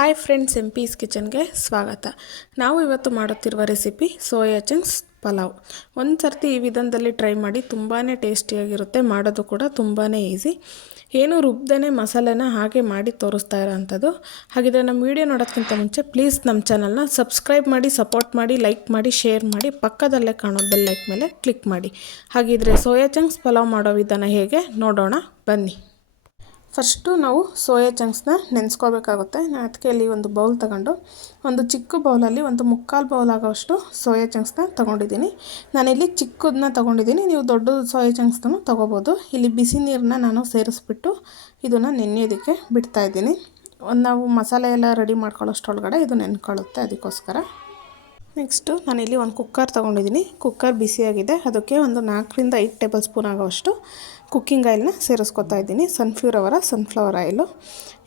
Hi friends, piece ಕಿಚನ್ಗೆ ಸ್ವಾಗತ. ನಾವು ಇವತ್ತು ಮಾಡುತ್ತಿರುವ ರೆಸಿಪಿ ಸೋಯಾ ಚಂಕ್ಸ್ ಪಲಾವ್. ಒಂದು ಸರ್ತಿ ಈ ವಿಧಾನದಲ್ಲಿ ಟ್ರೈ ಮಾಡಿ, ತುಂಬಾ ಟೇಸ್ಟಿಯಾಗಿರುತ್ತೆ. ಮಾಡೋದು ಕೂಡ ತುಂಬಾ ಈಸಿ. ಏನು ರುಬ್ದೇ ಮಸಾಲೆನ ಹಾಗೆ ಮಾಡಿ ತೋರಿಸ್ತಾ ಇರೋವಂಥದ್ದು. ಹಾಗಿದ್ರೆ ನಮ್ಮ ವಿಡಿಯೋ ನೋಡೋದಕ್ಕಿಂತ ಮುಂಚೆ ಪ್ಲೀಸ್ ನಮ್ಮ ಚಾನಲ್ನ ಸಬ್ಸ್ಕ್ರೈಬ್ ಮಾಡಿ, ಸಪೋರ್ಟ್ ಮಾಡಿ, ಲೈಕ್ ಮಾಡಿ, ಶೇರ್ ಮಾಡಿ, ಪಕ್ಕದಲ್ಲೇ ಕಾಣೋ ಬೆಲ್ ಲೈಕ್ ಮೇಲೆ ಕ್ಲಿಕ್ ಮಾಡಿ. ಹಾಗಿದ್ರೆ ಸೋಯಾ ಚಂಕ್ಸ್ ಪಲಾವ್ ಮಾಡೋ ವಿಧಾನ ಹೇಗೆ ನೋಡೋಣ ಬನ್ನಿ. ಫಸ್ಟು ನಾವು ಸೋಯಾ ಚಂಕ್ಸ್ನ ನೆನೆಸ್ಕೋಬೇಕಾಗುತ್ತೆ. ನಾನು ಅದಕ್ಕೆ ಇಲ್ಲಿ ಒಂದು ಬೌಲ್ ತಗೊಂಡು, ಒಂದು ಚಿಕ್ಕ ಬೌಲಲ್ಲಿ ಒಂದು ಮುಕ್ಕಾಲು ಬೌಲ್ ಆಗೋಷ್ಟು ಸೋಯಾ ಚಂಕ್ಸ್ನ ತೊಗೊಂಡಿದ್ದೀನಿ. ನಾನಿಲ್ಲಿ ಚಿಕ್ಕದನ್ನ ತೊಗೊಂಡಿದ್ದೀನಿ, ನೀವು ದೊಡ್ಡ ಸೋಯಾ ಚಂಕ್ಸ್ನೂ ತೊಗೋಬೋದು. ಇಲ್ಲಿ ಬಿಸಿ ನೀರನ್ನ ನಾನು ಸೇರಿಸ್ಬಿಟ್ಟು ಇದನ್ನು ನೆನೆಯೋದಕ್ಕೆ ಬಿಡ್ತಾಯಿದ್ದೀನಿ. ನಾವು ಮಸಾಲೆ ಎಲ್ಲ ರೆಡಿ ಮಾಡ್ಕೊಳ್ಳೋಷ್ಟರೊಳಗಡೆ ಇದು ನೆನ್ಕೊಳ್ಳುತ್ತೆ, ಅದಕ್ಕೋಸ್ಕರ. ನೆಕ್ಸ್ಟು ನಾನಿಲ್ಲಿ ಒಂದು ಕುಕ್ಕರ್ ತೊಗೊಂಡಿದ್ದೀನಿ. ಕುಕ್ಕರ್ ಬಿಸಿಯಾಗಿದೆ, ಅದಕ್ಕೆ ಒಂದು 4ರಿಂದ 5 ಟೇಬಲ್ ಸ್ಪೂನ್ ಆಗೋಷ್ಟು ಕುಕ್ಕಿಂಗ್ ಆಯಿಲ್ನ ಸೇರಿಸ್ಕೊತಾ ಇದ್ದೀನಿ. Sunflower oil.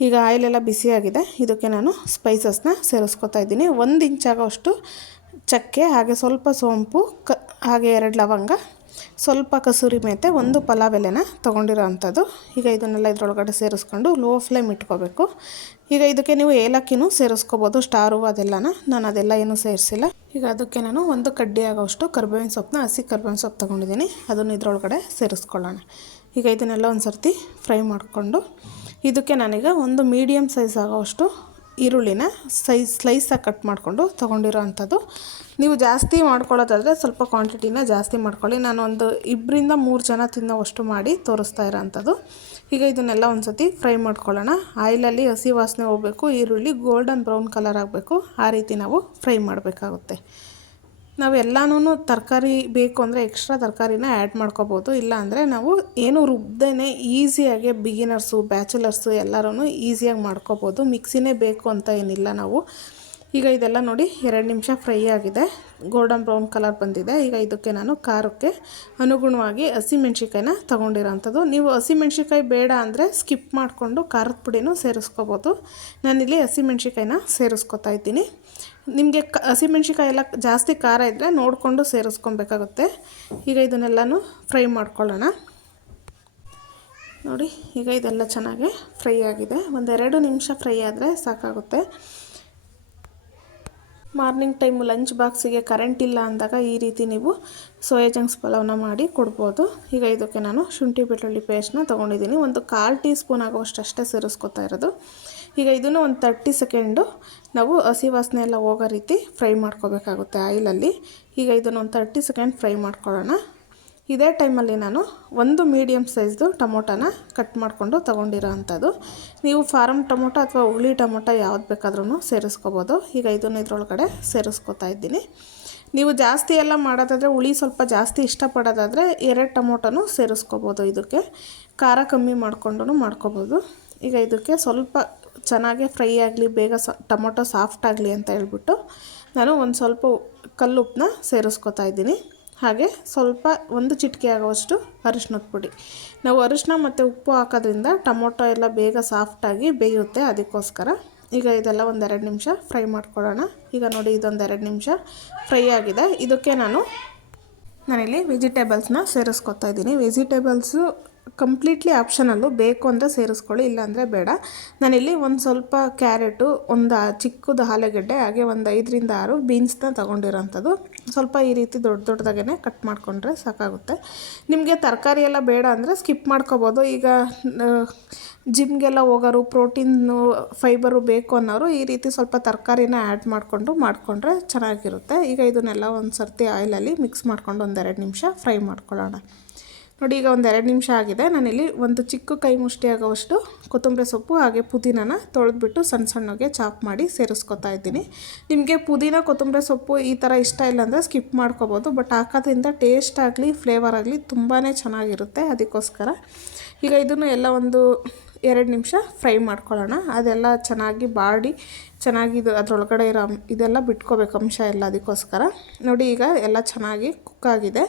ಈಗ ಆಯಿಲೆಲ್ಲ ಬಿಸಿಯಾಗಿದೆ, ಇದಕ್ಕೆ ನಾನು ಸ್ಪೈಸಸ್ನ ಸೇರಿಸ್ಕೊತಾ ಇದ್ದೀನಿ. 1 ಇಂಚ್ ಆಗೋಷ್ಟು ಚಕ್ಕೆ, ಹಾಗೆ ಸ್ವಲ್ಪ ಸೋಂಪು, ಹಾಗೆ 2 ಲವಂಗ, ಸ್ವಲ್ಪ ಕಸೂರಿ ಮೇಥಿ, 1 ಪಲಾವ್ ಎಲೆನ ತೊಗೊಂಡಿರೋ ಅಂಥದ್ದು. ಈಗ ಇದನ್ನೆಲ್ಲ ಇದರೊಳಗಡೆ ಸೇರಿಸ್ಕೊಂಡು ಲೋ ಫ್ಲೇಮ್ ಇಟ್ಕೋಬೇಕು. ಈಗ ಇದಕ್ಕೆ ನೀವು ಏಲಕ್ಕಿನೂ ಸೇರಿಸ್ಕೋಬೋದು, ಸ್ಟಾರು ಅದೆಲ್ಲನ. ನಾನು ಅದೆಲ್ಲ ಏನೂ ಸೇರಿಸಿಲ್ಲ. ಈಗ ಅದಕ್ಕೆ ನಾನು 1 ಕಡ್ಡಿ ಆಗೋಷ್ಟು ಕರ್ಬೇವಿನ ಸೊಪ್ಪನ್ನ, ಹಸಿ ಕರ್ಬೇವಿನ ಸೊಪ್ಪು ತೊಗೊಂಡಿದ್ದೀನಿ. ಅದನ್ನು ಇದರೊಳಗಡೆ ಸೇರಿಸ್ಕೊಳ್ಳೋಣ. ಈಗ ಇದನ್ನೆಲ್ಲ ಒಂದು ಸರ್ತಿ ಫ್ರೈ ಮಾಡಿಕೊಂಡು, ಇದಕ್ಕೆ ನಾನೀಗ 1 ಮೀಡಿಯಮ್ ಸೈಜ್ ಆಗೋಷ್ಟು ಈರುಳ್ಳಿನ ಸ್ಲೈಸಾಗಿ ಕಟ್ ಮಾಡಿಕೊಂಡು ತೊಗೊಂಡಿರೋ ಅಂಥದ್ದು. ನೀವು ಜಾಸ್ತಿ ಮಾಡ್ಕೊಳ್ಳೋದಾದರೆ ಸ್ವಲ್ಪ ಕ್ವಾಂಟಿಟಿನ ಜಾಸ್ತಿ ಮಾಡ್ಕೊಳ್ಳಿ. ನಾನು ಒಂದು 2ರಿಂದ 3 ಜನ ತಿನ್ನೋವಷ್ಟು ಮಾಡಿ ತೋರಿಸ್ತಾ ಇರೋ ಅಂಥದ್ದು. ಈಗ ಇದನ್ನೆಲ್ಲ ಒಂದು ಸತಿ ಫ್ರೈ ಮಾಡ್ಕೊಳ್ಳೋಣ. ಆಯಿಲಲ್ಲಿ ಹಸಿ ವಾಸನೆ ಹೋಗಬೇಕು, ಈರುಳ್ಳಿ ಗೋಲ್ಡನ್ ಬ್ರೌನ್ ಕಲರ್ ಆಗಬೇಕು, ಆ ರೀತಿ ನಾವು ಫ್ರೈ ಮಾಡಬೇಕಾಗುತ್ತೆ. ನಾವು ಎಲ್ಲನೂ ತರಕಾರಿ ಬೇಕು ಅಂದರೆ ಎಕ್ಸ್ಟ್ರಾ ತರಕಾರಿನ ಆ್ಯಡ್ ಮಾಡ್ಕೋಬೋದು. ಇಲ್ಲ ನಾವು ಏನು ರುಬ್ದೇ ಈಸಿಯಾಗಿ ಬಿಗಿನರ್ಸು, ಬ್ಯಾಚುಲರ್ಸು ಎಲ್ಲರೂ ಈಸಿಯಾಗಿ ಮಾಡ್ಕೋಬೋದು. ಮಿಕ್ಸಿನೇ ಬೇಕು ಅಂತ ಏನಿಲ್ಲ ನಾವು. ಈಗ ಇದೆಲ್ಲ ನೋಡಿ 2 ನಿಮಿಷ ಫ್ರೈ ಆಗಿದೆ, ಗೋಲ್ಡನ್ ಬ್ರೌನ್ ಕಲರ್ ಬಂದಿದೆ. ಈಗ ಇದಕ್ಕೆ ನಾನು ಖಾರಕ್ಕೆ ಅನುಗುಣವಾಗಿ ಹಸಿಮೆಣ್ಸಿಕಾಯಿನ ತೊಗೊಂಡಿರೋ ಅಂಥದ್ದು. ನೀವು ಹಸಿಮೆಣ್ಸಿಕಾಯಿ ಬೇಡ ಅಂದರೆ ಸ್ಕಿಪ್ ಮಾಡಿಕೊಂಡು ಖಾರದ ಪುಡಿನೂ ಸೇರಿಸ್ಕೋಬೋದು. ನಾನಿಲ್ಲಿ ಹಸಿಮೆಣ್ಸಿಕಾಯಿನ ಸೇರಿಸ್ಕೊತಾ ಇದ್ದೀನಿ. ನಿಮಗೆ ಹಸಿಮೆಣ್ಸಿಕಾಯಿ ಎಲ್ಲ ಜಾಸ್ತಿ ಖಾರ ಇದ್ದರೆ ನೋಡಿಕೊಂಡು ಸೇರಿಸ್ಕೊಬೇಕಾಗುತ್ತೆ. ಈಗ ಇದನ್ನೆಲ್ಲನೂ ಫ್ರೈ ಮಾಡ್ಕೊಳ್ಳೋಣ. ನೋಡಿ, ಈಗ ಇದೆಲ್ಲ ಚೆನ್ನಾಗಿ ಫ್ರೈ ಆಗಿದೆ. 1-2 ನಿಮಿಷ ಫ್ರೈ ಆದರೆ ಸಾಕಾಗುತ್ತೆ. ಮಾರ್ನಿಂಗ್ ಟೈಮು ಲಂಚ್ ಬಾಕ್ಸಿಗೆ ಕರೆಂಟ್ ಇಲ್ಲ ಅಂದಾಗ ಈ ರೀತಿ ನೀವು ಸೋಯಾ ಚಂಕ್ಸ್ ಪಲಾವ್ನ ಮಾಡಿ ಕೊಡ್ಬೋದು. ಈಗ ಇದಕ್ಕೆ ನಾನು ಶುಂಠಿ ಬೆಳ್ಳುಳ್ಳಿ ಪೇಸ್ಟ್ನ ತೊಗೊಂಡಿದ್ದೀನಿ. 1/4 ಟೀ ಸ್ಪೂನ್ ಆಗೋಷ್ಟು ಅಷ್ಟೇ ಸೇರಿಸ್ಕೊತಾ ಇರೋದು. ಈಗ ಇದನ್ನು ಒಂದು 30 ಸೆಕೆಂಡು ನಾವು ಹಸಿ ವಾಸನೆ ಎಲ್ಲ ಹೋಗೋ ರೀತಿ ಫ್ರೈ ಮಾಡ್ಕೋಬೇಕಾಗುತ್ತೆ ಆಯಿಲಲ್ಲಿ. ಈಗ ಇದನ್ನು ಒಂದು 30 ಸೆಕೆಂಡ್ ಫ್ರೈ ಮಾಡ್ಕೊಳ್ಳೋಣ. ಇದೇ ಟೈಮಲ್ಲಿ ನಾನು 1 ಮೀಡಿಯಮ್ ಸೈಜ್ದು ಟೊಮೊಟೊನ ಕಟ್ ಮಾಡಿಕೊಂಡು ತೊಗೊಂಡಿರೋ ಅಂಥದ್ದು. ನೀವು ಫಾರಮ್ ಟೊಮೊಟೊ ಅಥವಾ ಹುಳಿ ಟೊಮೊಟೊ ಯಾವ್ದು ಬೇಕಾದ್ರೂ ಸೇರಿಸ್ಕೋಬೋದು. ಈಗ ಇದನ್ನು ಇದರೊಳಗಡೆ ಸೇರಿಸ್ಕೊತಾ ಇದ್ದೀನಿ. ನೀವು ಜಾಸ್ತಿ ಎಲ್ಲ ಮಾಡೋದಾದರೆ, ಹುಳಿ ಸ್ವಲ್ಪ ಜಾಸ್ತಿ ಇಷ್ಟಪಡೋದಾದರೆ 2 ಟೊಮೊಟೊನೂ ಸೇರಿಸ್ಕೋಬೋದು. ಇದಕ್ಕೆ ಖಾರ ಕಮ್ಮಿ ಮಾಡಿಕೊಂಡು ಮಾಡ್ಕೋಬೋದು. ಈಗ ಇದಕ್ಕೆ ಸ್ವಲ್ಪ ಚೆನ್ನಾಗಿ ಫ್ರೈ ಆಗಲಿ, ಬೇಗ ಟೊಮೊಟೊ ಸಾಫ್ಟ್ ಆಗಲಿ ಅಂತ ಹೇಳ್ಬಿಟ್ಟು ನಾನು ಒಂದು ಸ್ವಲ್ಪ ಕಲ್ಲುಪ್ಪನ್ನ ಸೇರಿಸ್ಕೊತಾ ಇದ್ದೀನಿ. ಹಾಗೆ ಸ್ವಲ್ಪ 1 ಚಿಟಿಕೆ ಆಗುವಷ್ಟು ಅರಿಶಿನದ ಪುಡಿ. ನಾವು ಅರಿಶಿನ ಮತ್ತು ಉಪ್ಪು ಹಾಕೋದ್ರಿಂದ ಟೊಮೊಟೊ ಎಲ್ಲ ಬೇಗ ಸಾಫ್ಟಾಗಿ ಬೇಯುತ್ತೆ, ಅದಕ್ಕೋಸ್ಕರ. ಈಗ ಇದೆಲ್ಲ 1-2 ನಿಮಿಷ ಫ್ರೈ ಮಾಡ್ಕೊಳ್ಳೋಣ. ಈಗ ನೋಡಿ, ಇದೊಂದು 2 ನಿಮಿಷ ಫ್ರೈ ಆಗಿದೆ. ಇದಕ್ಕೆ ನಾನಿಲ್ಲಿ ವೆಜಿಟೇಬಲ್ಸ್ನ ಸೇರಿಸ್ಕೊತಾ ಇದ್ದೀನಿ. ವೆಜಿಟೇಬಲ್ಸು ಕಂಪ್ಲೀಟ್ಲಿ ಆಪ್ಷನಲ್ಲು, ಬೇಕು ಅಂದರೆ ಸೇರಿಸ್ಕೊಳ್ಳಿ, ಇಲ್ಲಾಂದರೆ ಬೇಡ. ನಾನಿಲ್ಲಿ ಒಂದು ಸ್ವಲ್ಪ ಕ್ಯಾರೆಟು, ಒಂದು ಚಿಕ್ಕದು ಆಲೂಗಡ್ಡೆ, ಹಾಗೆ ಒಂದು 5ರಿಂದ 6 ಬೀನ್ಸ್ನ ತೊಗೊಂಡಿರೋಂಥದ್ದು. ಸ್ವಲ್ಪ ಈ ರೀತಿ ದೊಡ್ಡದಾಗೇ ಕಟ್ ಮಾಡಿಕೊಂಡ್ರೆ ಸಾಕಾಗುತ್ತೆ. ನಿಮಗೆ ತರಕಾರಿ ಎಲ್ಲ ಬೇಡ ಅಂದರೆ ಸ್ಕಿಪ್ ಮಾಡ್ಕೋಬೋದು. ಈಗ ಜಿಮ್ಗೆಲ್ಲ ಹೋಗೋರು, ಪ್ರೋಟೀನು ಫೈಬರು ಬೇಕು ಅನ್ನೋರು ಈ ರೀತಿ ಸ್ವಲ್ಪ ತರಕಾರಿನ ಆ್ಯಡ್ ಮಾಡಿಕೊಂಡ್ರೆ ಚೆನ್ನಾಗಿರುತ್ತೆ. ಈಗ ಇದನ್ನೆಲ್ಲ ಒಂದು ಸರ್ತಿ ಆಯಿಲಲ್ಲಿ ಮಿಕ್ಸ್ ಮಾಡ್ಕೊಂಡು 1-2 ನಿಮಿಷ ಫ್ರೈ ಮಾಡ್ಕೊಳ್ಳೋಣ. ನೋಡಿ, ಈಗ 1-2 ನಿಮಿಷ ಆಗಿದೆ. ನಾನಿಲ್ಲಿ ಒಂದು ಚಿಕ್ಕ ಕೈ ಮುಷ್ಟಿ ಆಗೋವಷ್ಟು ಕೊತ್ತಂಬರಿ ಸೊಪ್ಪು, ಹಾಗೆ ಪುದೀನನ ತೊಳೆದ್ಬಿಟ್ಟು ಸಣ್ಣಗೆ ಚಾಪ್ ಮಾಡಿ ಸೇರಿಸ್ಕೊತಾ ಇದ್ದೀನಿ. ನಿಮಗೆ ಪುದೀನ, ಕೊತ್ತಂಬರಿ ಸೊಪ್ಪು ಈ ಥರ ಇಷ್ಟ ಇಲ್ಲ ಅಂದರೆ ಸ್ಕಿಪ್ ಮಾಡ್ಕೋಬೋದು. ಬಟ್ ಹಾಕೋದ್ರಿಂದ ಟೇಸ್ಟ್ ಆಗಲಿ, ಫ್ಲೇವರ್ ಆಗಲಿ ತುಂಬಾ ಚೆನ್ನಾಗಿರುತ್ತೆ, ಅದಕ್ಕೋಸ್ಕರ. ಈಗ ಇದನ್ನು ಎಲ್ಲ 1-2 ನಿಮಿಷ ಫ್ರೈ ಮಾಡ್ಕೊಳ್ಳೋಣ. ಅದೆಲ್ಲ ಚೆನ್ನಾಗಿ ಬಾಡಿ ಚೆನ್ನಾಗಿ ಅದರೊಳಗಡೆ ಇರೋ ಇದೆಲ್ಲ ಬಿಟ್ಕೋಬೇಕು, ಅಂಶ ಎಲ್ಲ, ಅದಕ್ಕೋಸ್ಕರ. ನೋಡಿ, ಈಗ ಎಲ್ಲ ಚೆನ್ನಾಗಿ ಕುಕ್ ಆಗಿದೆ.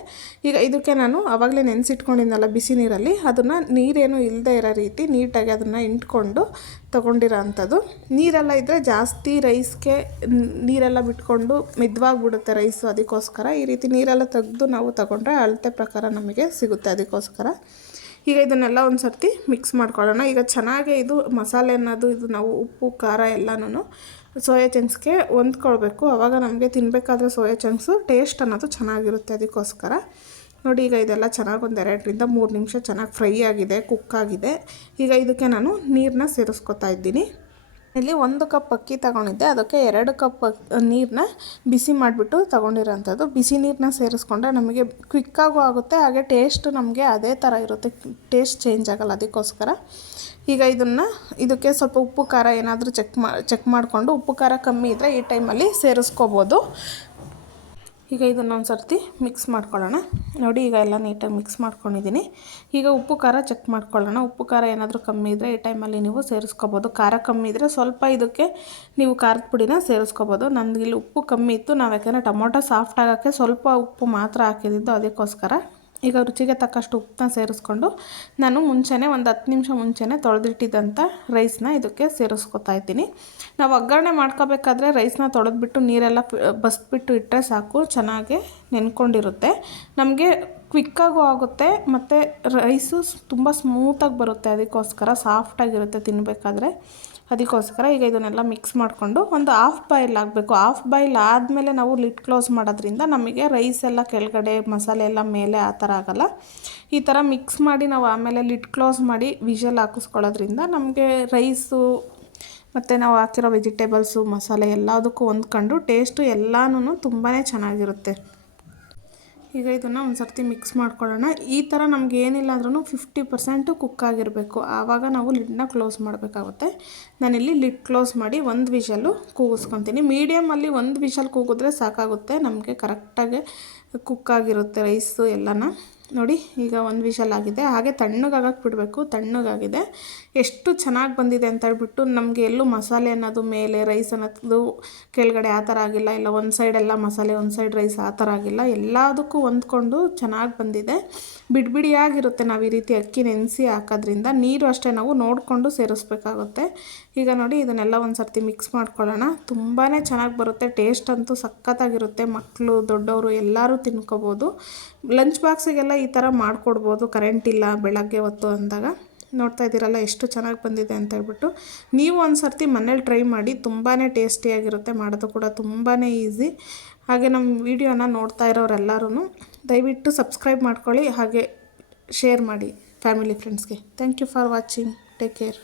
ಈಗ ಇದಕ್ಕೆ ನಾನು ಆವಾಗಲೇ ನೆನೆಸಿಟ್ಕೊಂಡಿದ್ನಲ್ಲ ಬಿಸಿ ನೀರಲ್ಲಿ, ಅದನ್ನು ನೀರೇನು ಇಲ್ಲದೆ ಇರೋ ರೀತಿ ನೀಟಾಗಿ ಅದನ್ನು ಇಂಟ್ಕೊಂಡು ತೊಗೊಂಡಿರೋ ಅಂಥದ್ದು. ನೀರೆಲ್ಲ ಇದ್ದರೆ ಜಾಸ್ತಿ ರೈಸ್ಗೆ ನೀರೆಲ್ಲ ಬಿಟ್ಕೊಂಡು ಮೆದುವಾಗಿಬಿಡುತ್ತೆ ರೈಸು, ಅದಕ್ಕೋಸ್ಕರ ಈ ರೀತಿ ನೀರೆಲ್ಲ ತೆಗೆದು ನಾವು ತೊಗೊಂಡ್ರೆ ಅಳತೆ ಪ್ರಕಾರ ನಮಗೆ ಸಿಗುತ್ತೆ, ಅದಕ್ಕೋಸ್ಕರ. ಈಗ ಇದನ್ನೆಲ್ಲ ಒಂದು ಸರ್ತಿ ಮಿಕ್ಸ್ ಮಾಡ್ಕೊಳ್ಳೋಣ. ಈಗ ಚೆನ್ನಾಗಿ ಇದು ಮಸಾಲೆ ಅನ್ನೋದು ಇದು ನಾವು ಉಪ್ಪು ಖಾರ ಎಲ್ಲನೂ ಸೋಯಾ ಚಂಕ್ಸ್ಗೆ ಹೊಂದ್ಕೊಳ್ಬೇಕು. ಆವಾಗ ನಮಗೆ ತಿನ್ನಬೇಕಾದ್ರೆ ಸೋಯಾ ಚಂಕ್ಸು ಟೇಸ್ಟ್ ಅನ್ನೋದು ಚೆನ್ನಾಗಿರುತ್ತೆ. ಅದಕ್ಕೋಸ್ಕರ ನೋಡಿ, ಈಗ ಇದೆಲ್ಲ ಚೆನ್ನಾಗಿ ಒಂದು 2ರಿಂದ 3 ನಿಮಿಷ ಚೆನ್ನಾಗಿ ಫ್ರೈ ಆಗಿದೆ, ಕುಕ್ ಆಗಿದೆ. ಈಗ ಇದಕ್ಕೆ ನಾನು ನೀರನ್ನ ಸೇರಿಸ್ಕೊತಾ ಇದ್ದೀನಿ. ಇಲ್ಲಿ 1 ಕಪ್ ಅಕ್ಕಿ ತಗೊಂಡಿದ್ದೆ, ಅದಕ್ಕೆ 2 ಕಪ್ ನೀರನ್ನ ಬಿಸಿ ಮಾಡಿಬಿಟ್ಟು ತೊಗೊಂಡಿರೋಂಥದ್ದು. ಬಿಸಿ ನೀರನ್ನ ಸೇರಿಸ್ಕೊಂಡ್ರೆ ನಮಗೆ ಕ್ವಿಕ್ಕಾಗೂ ಆಗುತ್ತೆ, ಹಾಗೆ ಟೇಸ್ಟ್ ನಮಗೆ ಅದೇ ಥರ ಇರುತ್ತೆ, ಟೇಸ್ಟ್ ಚೇಂಜ್ ಆಗೋಲ್ಲ. ಅದಕ್ಕೋಸ್ಕರ ಈಗ ಇದಕ್ಕೆ ಸ್ವಲ್ಪ ಉಪ್ಪು ಖಾರ ಏನಾದರೂ ಚೆಕ್ ಮಾಡಿಕೊಂಡು ಉಪ್ಪು ಖಾರ ಕಮ್ಮಿ ಇದ್ದರೆ ಈ ಟೈಮಲ್ಲಿ ಸೇರಿಸ್ಕೋಬೋದು. ಈಗ ಇದನ್ನೊಂದು ಸರ್ತಿ ಮಿಕ್ಸ್ ಮಾಡ್ಕೊಳ್ಳೋಣ. ನೋಡಿ, ಈಗ ಎಲ್ಲ ನೀಟಾಗಿ ಮಿಕ್ಸ್ ಮಾಡ್ಕೊಂಡಿದ್ದೀನಿ. ಈಗ ಉಪ್ಪು ಖಾರ ಚೆಕ್ ಮಾಡ್ಕೊಳ್ಳೋಣ. ಉಪ್ಪು ಖಾರ ಏನಾದರೂ ಕಮ್ಮಿ ಇದ್ದರೆ ಈ ಟೈಮಲ್ಲಿ ನೀವು ಸೇರಿಸ್ಕೋಬೋದು. ಖಾರ ಕಮ್ಮಿ ಇದ್ದರೆ ಸ್ವಲ್ಪ ಇದಕ್ಕೆ ನೀವು ಖಾರದ ಪುಡಿನ ಸೇರಿಸ್ಕೋಬೋದು. ನನಗಿಲ್ಲಿ ಉಪ್ಪು ಕಮ್ಮಿ ಇತ್ತು, ನಾವು ಯಾಕೆಂದರೆ ಟೊಮೊಟೊ ಸಾಫ್ಟ್ ಆಗೋಕ್ಕೆ ಸ್ವಲ್ಪ ಉಪ್ಪು ಮಾತ್ರ ಹಾಕಿದ್ದು, ಅದಕ್ಕೋಸ್ಕರ. ಈಗ ರುಚಿಗೆ ತಕ್ಕಷ್ಟು ಉಪ್ಪನ್ನ ಸೇರಿಸ್ಕೊಂಡು ನಾನು ಮುಂಚೆನೇ ಒಂದು 10 ನಿಮಿಷ ಮುಂಚೆನೇ ತೊಳೆದಿಟ್ಟಿದ್ದಂಥ ರೈಸ್ನ ಇದಕ್ಕೆ ಸೇರಿಸ್ಕೊತಾ ಇದ್ದೀನಿ. ನಾವು ಒಗ್ಗರಣೆ ಮಾಡ್ಕೋಬೇಕಾದ್ರೆ ರೈಸ್ನ ತೊಳೆದ್ಬಿಟ್ಟು ನೀರೆಲ್ಲ ಬಸ್ಬಿಟ್ಟು ಇಟ್ಟರೆ ಸಾಕು, ಚೆನ್ನಾಗಿ ನೆನ್ಕೊಂಡಿರುತ್ತೆ, ನಮಗೆ ಕ್ವಿಕ್ಕಾಗೂ ಆಗುತ್ತೆ ಮತ್ತು ರೈಸು ತುಂಬ ಸ್ಮೂತಾಗಿ ಬರುತ್ತೆ. ಅದಕ್ಕೋಸ್ಕರ ಸಾಫ್ಟಾಗಿರುತ್ತೆ ತಿನ್ನಬೇಕಾದ್ರೆ. ಅದಕ್ಕೋಸ್ಕರ ಈಗ ಇದನ್ನೆಲ್ಲ ಮಿಕ್ಸ್ ಮಾಡಿಕೊಂಡು ಒಂದು ಹಾಫ್ ಬಾಯ್ಲ್ ಆಗಬೇಕು. ಹಾಫ್ ಬಾಯ್ಲ್ ಆದಮೇಲೆ ನಾವು ಲಿಡ್ ಕ್ಲೋಸ್ ಮಾಡೋದ್ರಿಂದ ನಮಗೆ ರೈಸ್ ಎಲ್ಲ ಕೆಳಗಡೆ ಮಸಾಲೆ ಎಲ್ಲ ಮೇಲೆ ಆ ಥರ ಆಗೋಲ್ಲ. ಈ ಥರ ಮಿಕ್ಸ್ ಮಾಡಿ ನಾವು ಆಮೇಲೆ ಲಿಡ್ ಕ್ಲೋಸ್ ಮಾಡಿ ವಿಷಲ್ ಹಾಕಿಸ್ಕೊಳ್ಳೋದ್ರಿಂದ ನಮಗೆ ರೈಸು ಮತ್ತು ನಾವು ಹಾಕಿರೋ ವೆಜಿಟೇಬಲ್ಸು ಮಸಾಲೆ ಎಲ್ಲದಕ್ಕೂ ಹೊಂದ್ಕೊಂಡು ಟೇಸ್ಟು ಎಲ್ಲನೂ ತುಂಬಾ ಚೆನ್ನಾಗಿರುತ್ತೆ. ಈಗ ಇದನ್ನು ಒಂದು ಸರ್ತಿ ಮಿಕ್ಸ್ ಮಾಡ್ಕೊಳ್ಳೋಣ. ಈ ಥರ ನಮ್ಗೆ ಏನಿಲ್ಲ ಅಂದ್ರೂ 50% ಕುಕ್ ಆಗಿರಬೇಕು, ಆವಾಗ ನಾವು ಲಿಡ್ನ ಕ್ಲೋಸ್ ಮಾಡಬೇಕಾಗುತ್ತೆ. ನಾನಿಲ್ಲಿ ಲಿಡ್ ಕ್ಲೋಸ್ ಮಾಡಿ 1 ವಿಷಲ್ಲು ಕೂಗಿಸ್ಕೊತೀನಿ. ಮೀಡಿಯಮಲ್ಲಿ 1 ವಿಷಲ್ ಕೂಗಿದ್ರೆ ಸಾಕಾಗುತ್ತೆ, ನಮಗೆ ಕರೆಕ್ಟಾಗಿ ಕುಕ್ಕಾಗಿರುತ್ತೆ ರೈಸು ಎಲ್ಲನ. ನೋಡಿ, ಈಗ 1 ವಿಷಲ್ ಆಗಿದೆ, ಹಾಗೆ ತಣ್ಣಗಾಗಕ್ಕೆ ಬಿಡಬೇಕು. ತಣ್ಣಗಾಗಿದೆ, ಎಷ್ಟು ಚೆನ್ನಾಗಿ ಬಂದಿದೆ ಅಂತ ಹೇಳ್ಬಿಟ್ಟು ನಮಗೆ ಎಲ್ಲೂ ಮಸಾಲೆ ಅನ್ನೋದು ಮೇಲೆ ರೈಸ್ ಅನ್ನೋದು ಕೆಳಗಡೆ ಆ ಥರ ಆಗಿಲ್ಲ, ಇಲ್ಲ ಒಂದು ಸೈಡ್ ಎಲ್ಲ ಮಸಾಲೆ ಒಂದು ಸೈಡ್ ರೈಸ್ ಆ ಥರ ಆಗಿಲ್ಲ, ಎಲ್ಲದಕ್ಕೂ ಹೊಂದ್ಕೊಂಡು ಚೆನ್ನಾಗಿ ಬಂದಿದೆ. ಬಿಡಿಯಾಗಿರುತ್ತೆ ನಾವು ಈ ರೀತಿ ಅಕ್ಕಿ ನೆನೆಸಿ ಹಾಕೋದ್ರಿಂದ. ನೀರು ಅಷ್ಟೇ ನಾವು ನೋಡಿಕೊಂಡು ಸೇರಿಸ್ಬೇಕಾಗುತ್ತೆ. ಈಗ ನೋಡಿ, ಇದನ್ನೆಲ್ಲ ಒಂದು ಸರ್ತಿ ಮಿಕ್ಸ್ ಮಾಡ್ಕೊಳ್ಳೋಣ. ತುಂಬಾ ಚೆನ್ನಾಗಿ ಬರುತ್ತೆ, ಟೇಸ್ಟ್ ಅಂತೂ ಸಖತ್ತಾಗಿರುತ್ತೆ. ಮಕ್ಕಳು ದೊಡ್ಡವರು ಎಲ್ಲರೂ ತಿನ್ಕೋಬೋದು. ಲಂಚ್ ಬಾಕ್ಸಿಗೆಲ್ಲ ಈ ಥರ ಮಾಡಿಕೊಡ್ಬೋದು, ಕರೆಂಟ್ ಇಲ್ಲ ಬೆಳಗ್ಗೆ ಹೊತ್ತು ಅಂದಾಗ. ನೋಡ್ತಾ ಇದ್ದೀರಲ್ಲ ಎಷ್ಟು ಚೆನ್ನಾಗಿ ಬಂದಿದೆ ಅಂತ ಹೇಳ್ಬಿಟ್ಟು. ನೀವು ಒಂದು ಸರ್ತಿ ಮನೇಲಿ ಟ್ರೈ ಮಾಡಿ, ತುಂಬಾ ಟೇಸ್ಟಿಯಾಗಿರುತ್ತೆ, ಮಾಡೋದು ಕೂಡ ತುಂಬಾ ಈಸಿ. ಹಾಗೆ ನಮ್ಮ ವಿಡಿಯೋನ ನೋಡ್ತಾ ಇರೋರೆಲ್ಲರೂ ದಯವಿಟ್ಟು ಸಬ್ಸ್ಕ್ರೈಬ್ ಮಾಡ್ಕೊಳ್ಳಿ, ಹಾಗೆ ಶೇರ್ ಮಾಡಿ ಫ್ಯಾಮಿಲಿ ಫ್ರೆಂಡ್ಸ್ಗೆ. Thank you for watching. Take care.